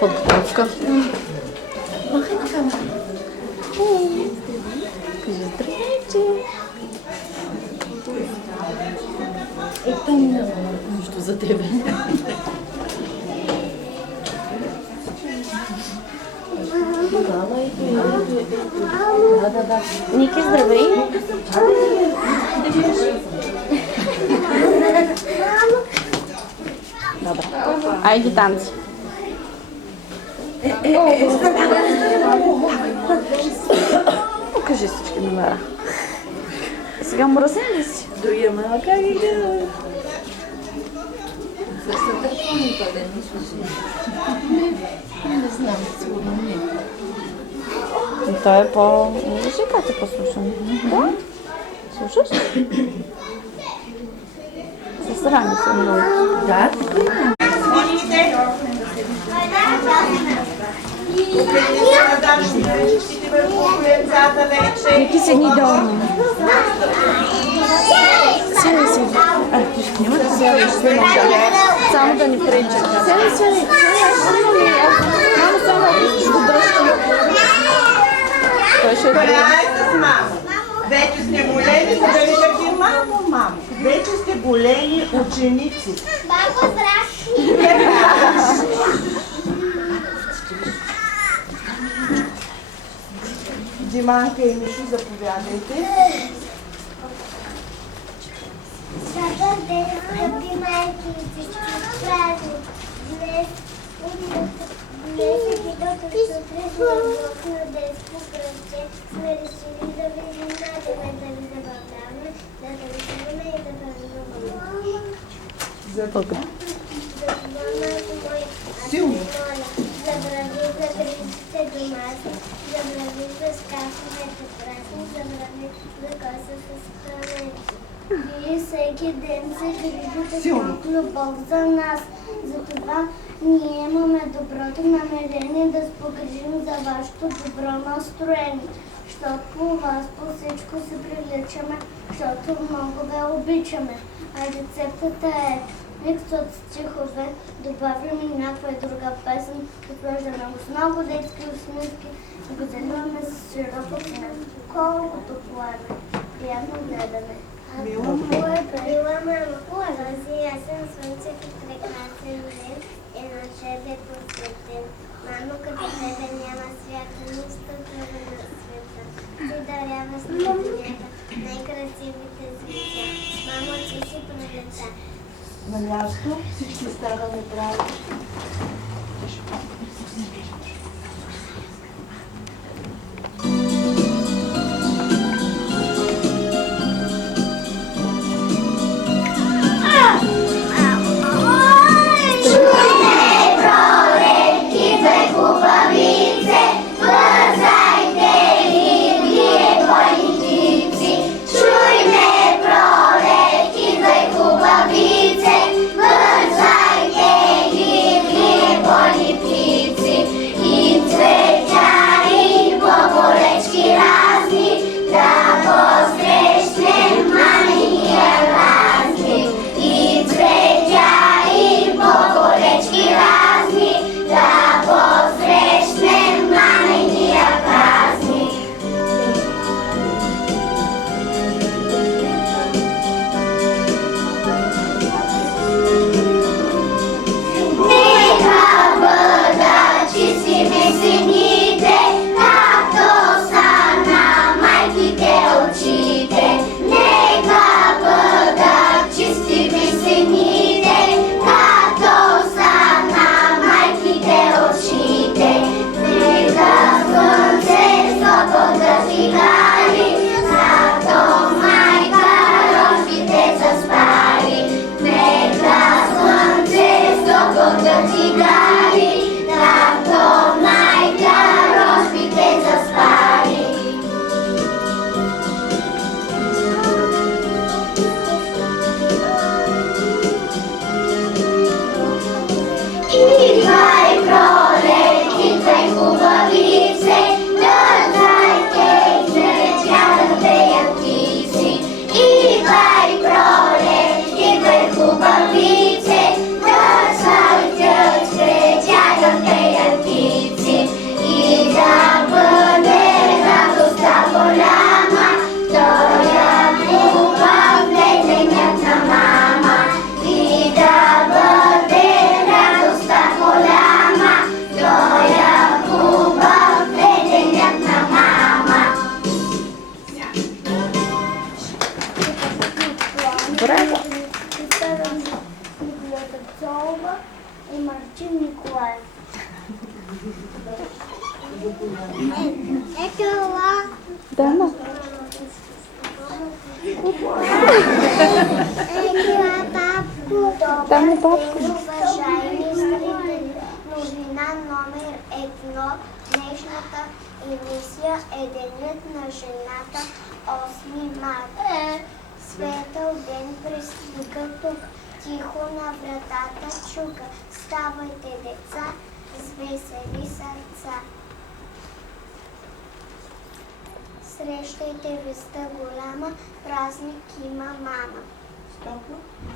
подготовка. Махай на камера. Кажи здравейте. Там няма нищо за тебе. Мама, да. Ники, здравей. Добре. Айде танци. Покажи всички номера. Сега мръсен ли си? Другия мама как ги гледа? С телефони това не слушай. Не знам, сигурно не. Той е по... Виж ли как е послушан? Да? Слушаш? С раница много. Да, Ники седни долу. Седи, седи. Ти ще няма да сядаш. Само да ни пречи. Седи, седи. Мамо, само ако ще го дръжки. Той ще е Мамо, вече сте големи, дали да ти мамо. Вече сте големи ученици. Бабо, здрасти! Диманка и Мишо, заповядайте. Добър ден, скъпи майки и всички празник. Днес е видото сутрин на детско кръстче. Сме решили да ви изненадаме, да ви забавляваме, да танцуваме и да празнуваме. Благодаря. Силно. Забрави за грижите домашни, забрави за скафовете прасни, забрави за коса с хранене. Вие всеки ден се грижите с любов за нас. Затова ние имаме доброто намерение да спогрижим за вашето добро настроение. Защото по вас по всичко се привличаме, защото много ви обичаме. А рецептата е микс от стихове, добавяме някаква и друга песен, отвеждаме го с много детски усмивки и го заливаме с широко цвет. Колкото поеме. Приятно гледане. Мила мама, този ясен слънчев и прекрасен ден е на тебе посветен. Мамо, като тебе няма свят, нищо друго на света. Ти даряваш на земята най-красивите звезда. Мамо, ти си пролета. на място, всички ставаме прави. Хубавице, да зайдете, дядя Марчин Николаев. Ето ела. Дана. Ела, бабко. Там е Добър бабко. ден, уважаеми зрители. Новина номер 1. Днешната емисия е Денят на жената, 8 марта. Светъл ден пристига тук. Тихо на вратата чука. Ставайте, деца, с весели сърца. Срещайте веста голяма, празник има мама.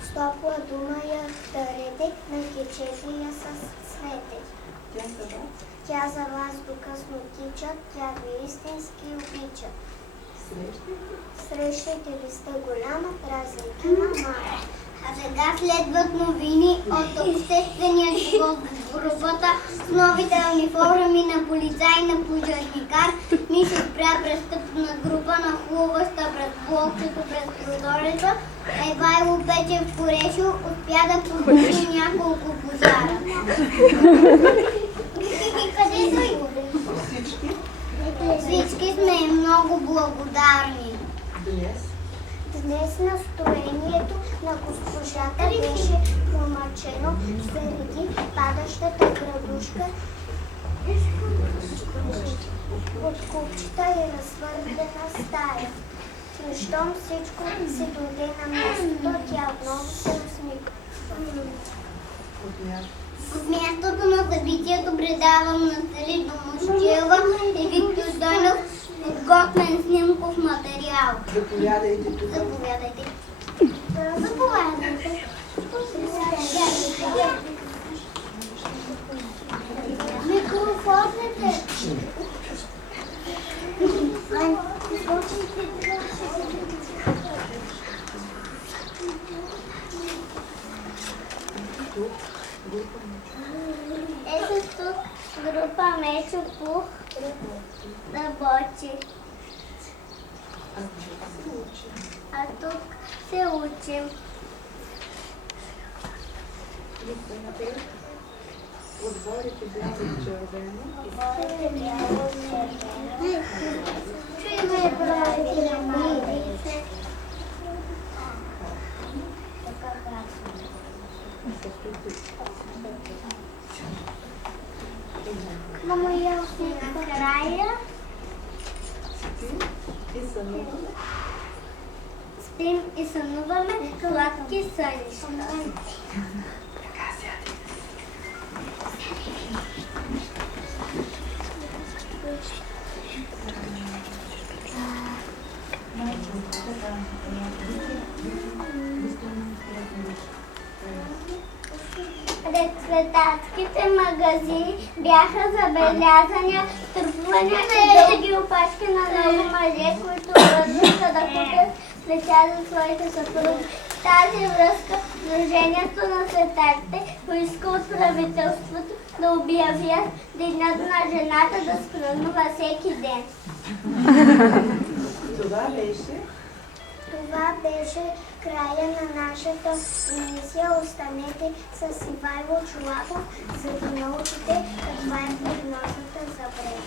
С топла дума я дарете, на кичете я с цвете. Тя за вас докъсно тича, тя ви истински обича. Срещайте веста голяма, празник има мама. А сега следват новини от обществения живот в групата с новите униформи на полицай и на пожарникар. Ни се спря престъпна група, нахлуваща през блокчето през прозореца. Евайло Печев Корешо успя да потуши няколко пожара. Къде са Всички? Всички сме много благодарни. Днес настроението на госпожата беше помъчено заради падащата градушка от купчета и разсвърдена стая. Но щом всичко се дойде на мястото, тя отново се усмихна. От мястото на събитието предавам на Сали Домощиева и Виктор Дойнов подготвен снимков материал. Заповядайте тук. Заповядайте. Заповядайте. Микрофоните. Ето тук група Мечо Пух работи. А тук се учим. Отворите бяло и червено. Чуйме броите на младите. Мама, я накрая спим и сънуваме сладки сънища. Пред цветарските магазини бяха забелязани трупвания и дълги опашки на много мъже, които върнаха да купят цветя за своите съпруги. В тази връзка Сдружението на цветарите поиска от правителството да обявят Денят на жената да се празнува всеки ден. Това беше края на нашата емисия. Останете с Ивайло Чолаков, за да научите каква е прогнозата за време.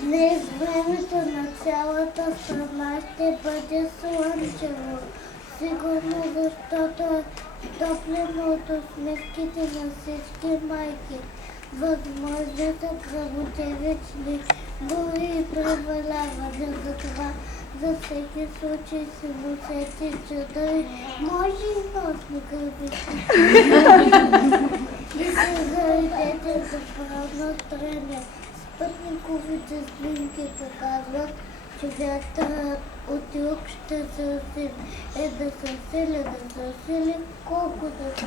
Днес времето на цялата страна ще бъде слънчево. Сигурно, защото е топлено от усмивките на всички майки. Възможно са кръвотевични бури и преваляване. Затова за всеки случай си носете чадъри, може и носно гърбички. И се заредете за правно настроение. Спътниковите снимки показват, че вятърът от юг ще се усили. Да се усили, колко да се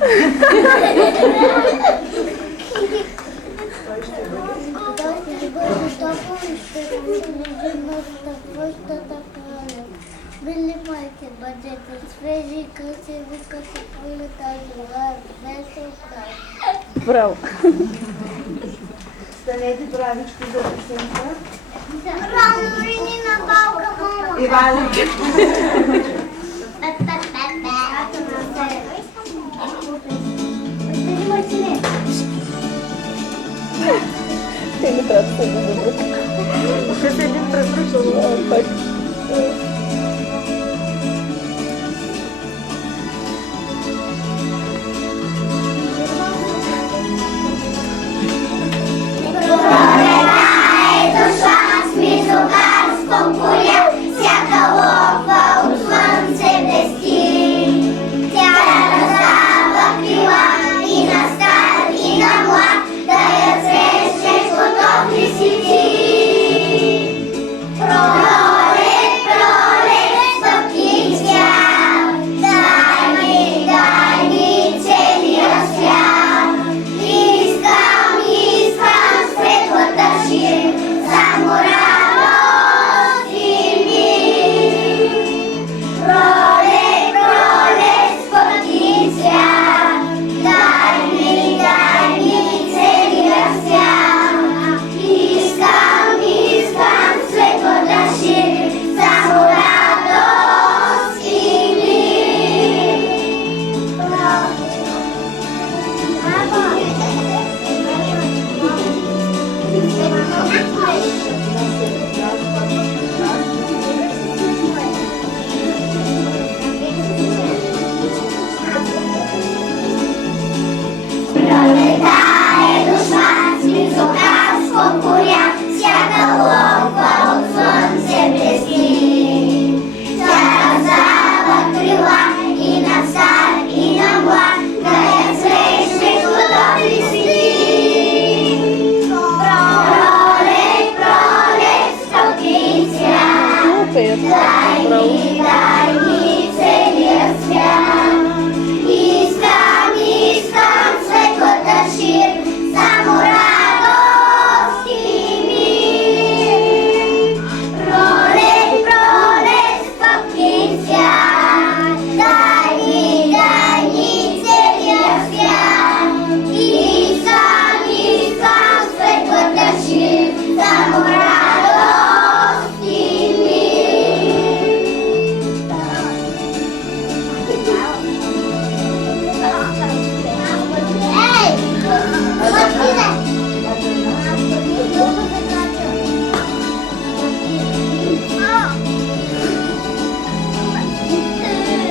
Той ще бъде топъл и ще разлежи настъпващата краля. Мили майки, бъдете свежи и красиви, като пролета желая весел край. Браво! Станете правички за песента. Рано рини на балка, мама! Ивайло.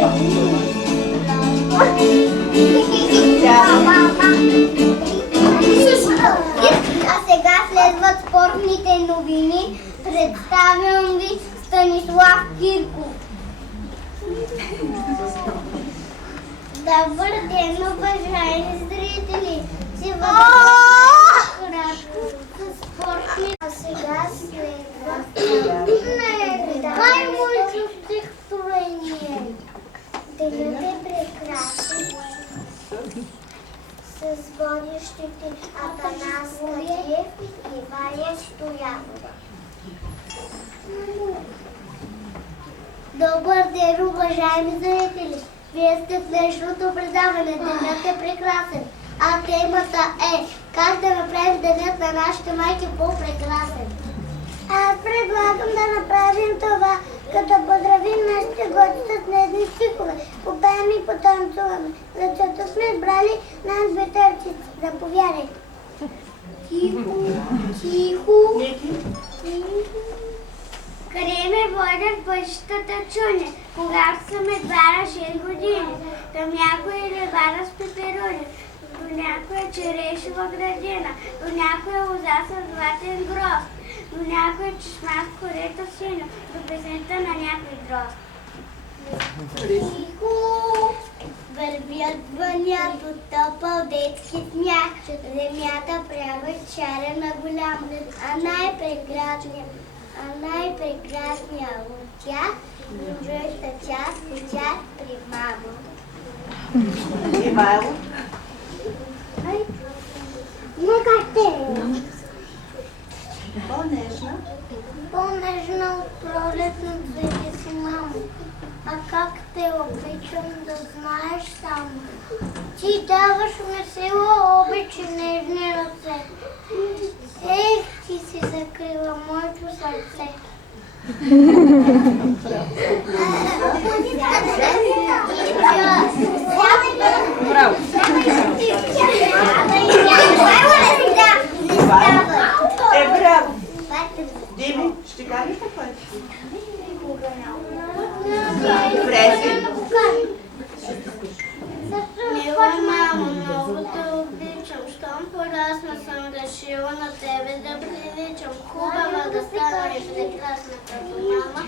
А сега следват спортните новини. Представям ви Станислав Кирков. Добър ден, уважаеми зрители! Спортни. А сега следва най-моето стихотворение. Денят е прекрасен. С водещите Атанас Кадиев и Ваня Стоянова. Добър ден, уважаеми зрители! Вие сте в днешното предаване. Денят е прекрасен. А темата е как да направим денят на нашите майки по-прекрасен. Аз предлагам да направим това, като поздравим нашите гости с днесни стихове. Попеем и потанцуваме. Защото сме брали най-двете артисти. Заповядайте. Тихо, тихо, тихо. Къде ме водят пътищата чуни, когато съм едва на 6 години? Към някоя левада с пеперуни, до някоя черешова градина, до някоя лоза с златен грозд, до някоя чешма с корето сино, до песента на някой дрозд. Тихо, вървят вънят от топъл детски смях, земята прямо изчарена голям, а най-прекрасният от тях, дружата част по част при мамо. Ивайло. Но как те е? По-нежна. По-нежна от пролетните си мамо. А как те обичам да знаеш само. Ти даваш ми сила, обич и нежни ръце. Ех, ти си закрила моето сърце. Браво! Браво! Дими, ще кажеш какво е? Фреси. Мила мамо, много те обичам, щом порасна съм решила на тебе да приличам. Хубава да станеш прекрасна като мама.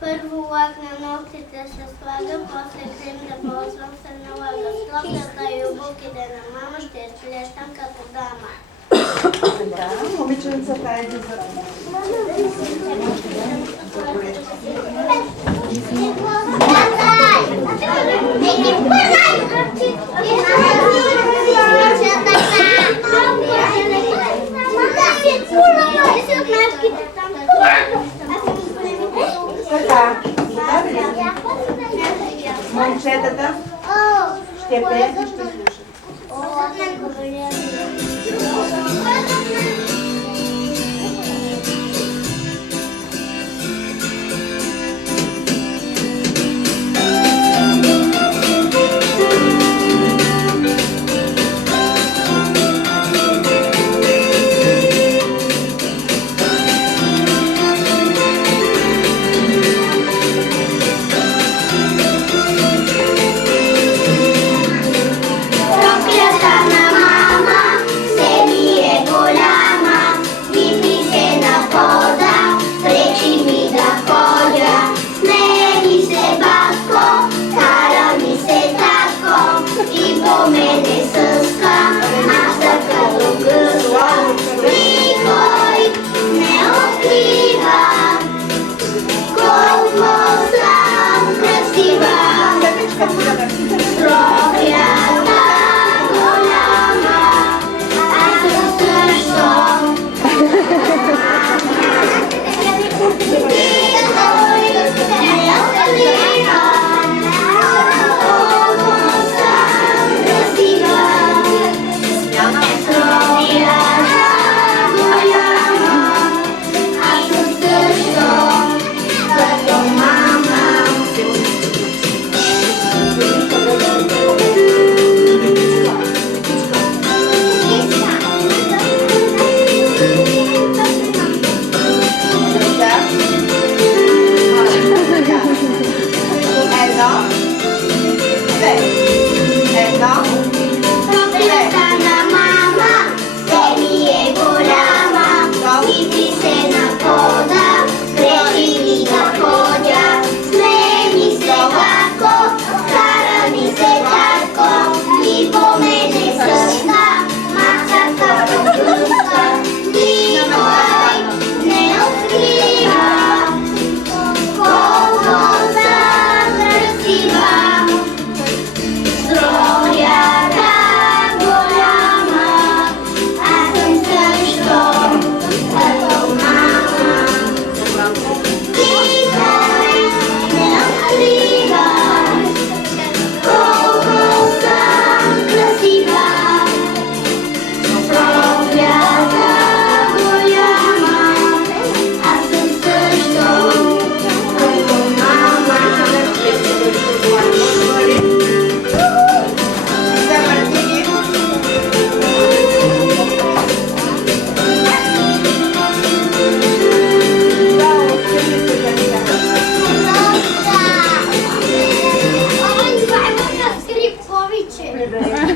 Първо лак на ногтите се слага, после крем да ползвам се налага. Слопната и обувките на мама ще изглеждам като дама. Да, момиченцата е за момчетата ще пеят и ще слушат.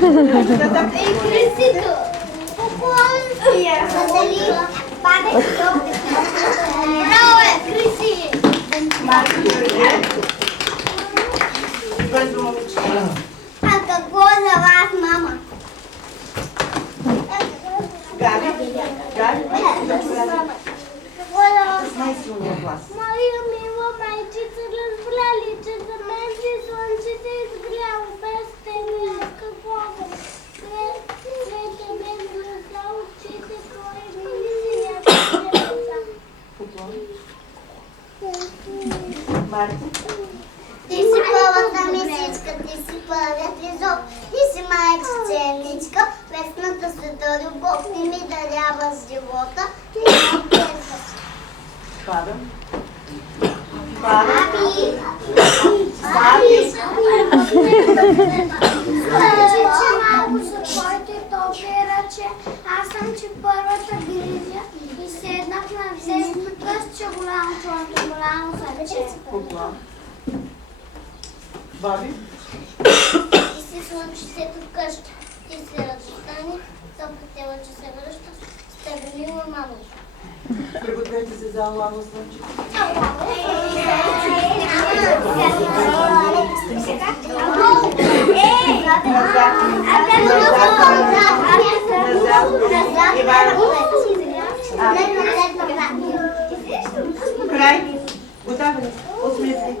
Ей, Крисито! Браво е, Криси! Бързо, момиче. А какво за вас, мама? Габи? Габи? Какво за вас? С най-силния глас. Моя мила майчица, разбрали, че за мен си слънцето е изгряло без тебе. Аз какво да? Свете без гласа, очите твои мили Марко? Ти си първата мисичка, ти си първият ли зоб, ти си майчиченичка, вестната света любов, ти ми дарява с живота, ти ме обгързваш. Баба? Баба? Баби! Слънчиче малко за твоите топли ръче, аз съм че първата грижа и седнах на взема късче голямо твоето голямо сърче. Кукла. Баби? Ти си слънчето в къща, ти си радостта ни, топката лъче се връща, с тебе мила мамо. Пригответе се за Аллахо слънче. Край. Готови ли? Усмихни.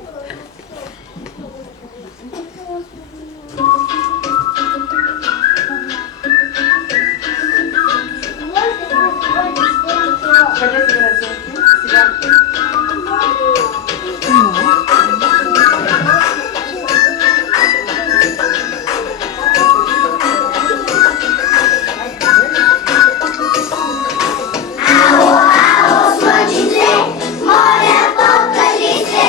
Къде са ръцете? Сега. Слънчице, моля покажи се,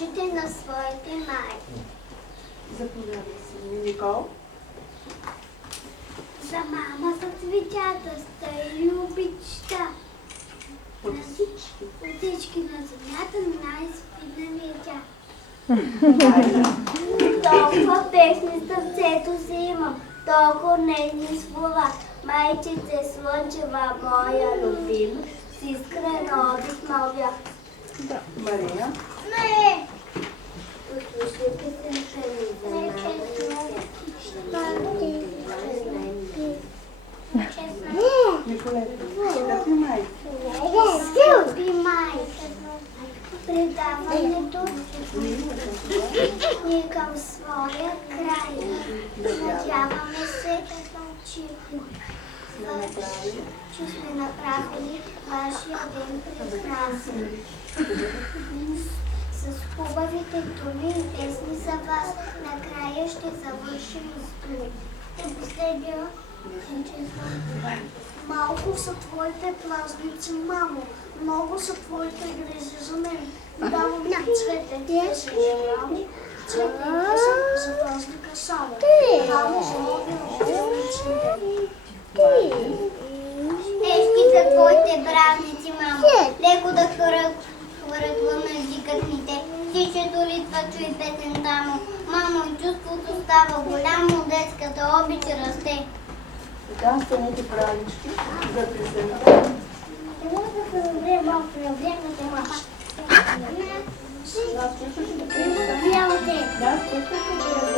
нашите на своите майки. Заповядай се, Никол. За мама за цветята, стъй обичта. От всички. От всички на земята най-спидна ми е тя. Толкова песни в сърцето си имам, толкова нейни слова. Майчице слънчева, моя любима, с искрен обич моля. Мария. Не! Послушай песента ми за Николета. Скъпи майка. Скъпи майка, предаването ни към своя край. Надяваме се, че сме направили вашия ден прекрасен. С хубавите думи и песни за вас накрая ще завършим с думи. И последния малко са твоите празници, мамо, много са твоите грижи за мен. Давам ти цвете, да се желам, цвете и песен за празника само. Мамо, за новия отличен ден. Тежки са твоите празници, мамо, леко да хвърква дикатните. Тичето литва, чуй песента му. Мамо, чувството става голямо, детската обич расте. Така станете правички за песента. Трябва да се даде малко на времето, мама. Аз също ще да Бялате. Да, също ще да